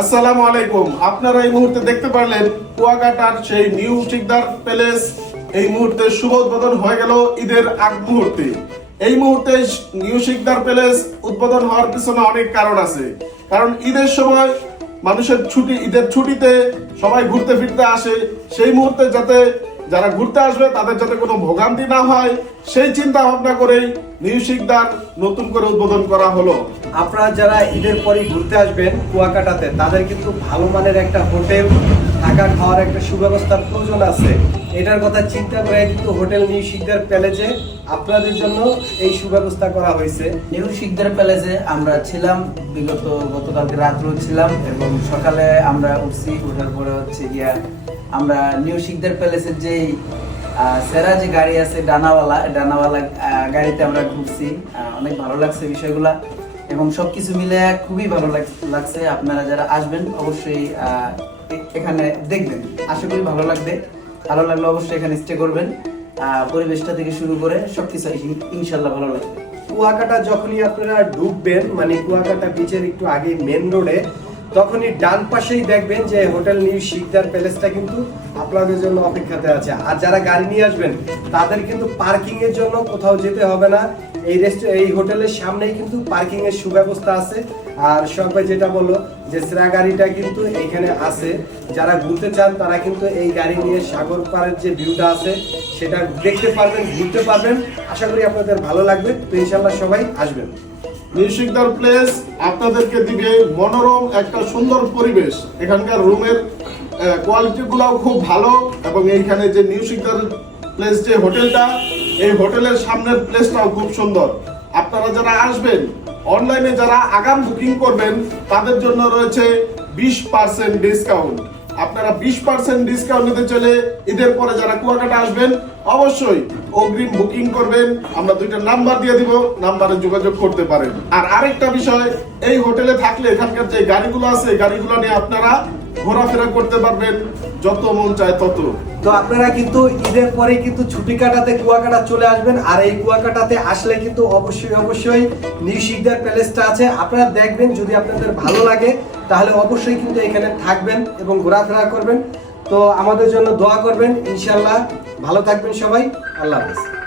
আসসালামু আলাইকুম। আপনারা এই মুহূর্তে দেখতে পারলেন কুয়াকাটার সেই নিউ শিকদার প্যালেস এই মুহূর্তে শুভ উদ্বোধন হয়ে গেল ঈদের আগ মুহূর্তে। এই মুহূর্তে নিউ শিকদার প্যালেস উদ্বোধন হওয়ার পিছনে অনেক কারণ আছে। কারণ ঈদের সময় মানুষের ছুটি, ঈদের ছুটিতে সবাই ঘুরতে ফিরতে আসে, সেই মুহূর্তে যাতে যারা ঘুরতে আসবে তাদের যাতে কোনো ভোগান্তি না হয় সেই চিন্তা ভাবনা করেই নিউ শিকদার নতুন করে উদ্বোধন করা হলো। আপনারা যারা ঈদের পরে ঘুরতে আসবেন কুয়াকাটাতে, তাদের কিন্তু ভালো মানের একটা হোটেল, থাকা খাওয়ার একটা সুব্যবস্থার প্রয়োজন আছে। এটার কথা চিন্তা করে কিন্তু হোটেল নিউ শিকদার প্যালেসে আপনাদের জন্য এই সুব্যবস্থা করা হয়েছে। নিউ শিকদার প্যালেসে আমরা ছিলাম গতকালকে রাত্রেও ছিলাম এবং সকালে আমরা উঠছি। ওঠার পরে হচ্ছে গিয়া আমরা নিউ শিকদার প্যালেসের যে সেরা যে গাড়ি আছে ডানাওয়ালা গাড়িতে আমরা ঘুরছি। অনেক ভালো লাগছে বিষয়গুলা এবং সবকিছু মিলে খুবই ভালো লাগছে। আপনারা যারা আসবেন অবশ্যই এখানে দেখবেন, আশা করি ভালো লাগবে। ভালো লাগলে অবশ্যই এখানে স্টে করবেন। পরিবেশটা থেকে শুরু করে সবকিছু ইনশাল্লাহ ভালো লাগবে। কুয়াকাটা যখনই আপনারা ঢুকবেন, মানে কুয়াকাটা বিচের একটু আগে মেন রোডে, তখনই ডান পাশেই দেখবেন যে হোটেল নিউ শিকদার প্যালেসটা কিন্তু আপনাদের জন্য অপেক্ষাতে আছে। আর যারা গাড়ি নিয়ে আসবেন তাদের কিন্তু পার্কিং এর জন্য কোথাও যেতে হবে না। এই হোটেলের সামনেই কিন্তু পার্কিং এর সুব্যবস্থা আছে। আর সবাই যেটা বললো যে সেরা গাড়িটা কিন্তু এইখানে আছে। যারা ঘুরতে চান তারা কিন্তু এই গাড়ি নিয়ে সাগর পাড়ের যে ভিউটা আছে সেটা দেখতে পারবেন, ঘুরতে পারবেন। আশা করি আপনাদের ভালো লাগবে। তো ইনশাল্লাহ সবাই আসবেন। নিউ শিকদার প্লেস আপনাদেরকে দিবে মনোরম একটা সুন্দর পরিবেশ। এখানকার রুমের কোয়ালিটি গুলাও খুব ভালো এবং এইখানে যে নিউ শিকদার প্লেস যে হোটেলটা, এই হোটেলের সামনের প্লেসটাও খুব সুন্দর। আপনারা যারা আসবেন, অনলাইনে যারা আগাম বুকিং করবেন তাদের জন্য রয়েছে 20% ডিসকাউন্ট। আপনারা 20% ডিসকাউন্ট নিতে চলে ঈদের পরে যারা কুয়াকাটা আসবেন অবশ্যই অগ্রিম বুকিং করবেন। আমরা দুইটা নাম্বার দিয়ে দিব, নাম্বারে যোগাযোগ করতে পারেন। আর আরেকটা বিষয়, এই হোটেলে থাকলে এখানকার যে গাড়িগুলো আছে এই গাড়িগুলো নিয়ে আপনারা ঘোরাফেরা করতে পারবেন যত মন চায় তত। তো আপনারা কিন্তু ঈদের পরে কিন্তু ছুটি কাটাতে কুয়াকাটা চলে আসবেন। আর এই কুয়াকাটাতে আসলে কিন্তু অবশ্যই নিউ শিকদার প্যালেসটা আছে। আপনারা দেখবেন, যদি আপনাদের ভালো লাগে তাহলে অবশ্যই কিন্তু এখানে থাকবেন এবং ঘোরাফেরা করবেন। তো আমাদের জন্য দোয়া করবেন। ইনশাল্লাহ ভালো থাকবেন সবাই। আল্লাহ হাফেজ।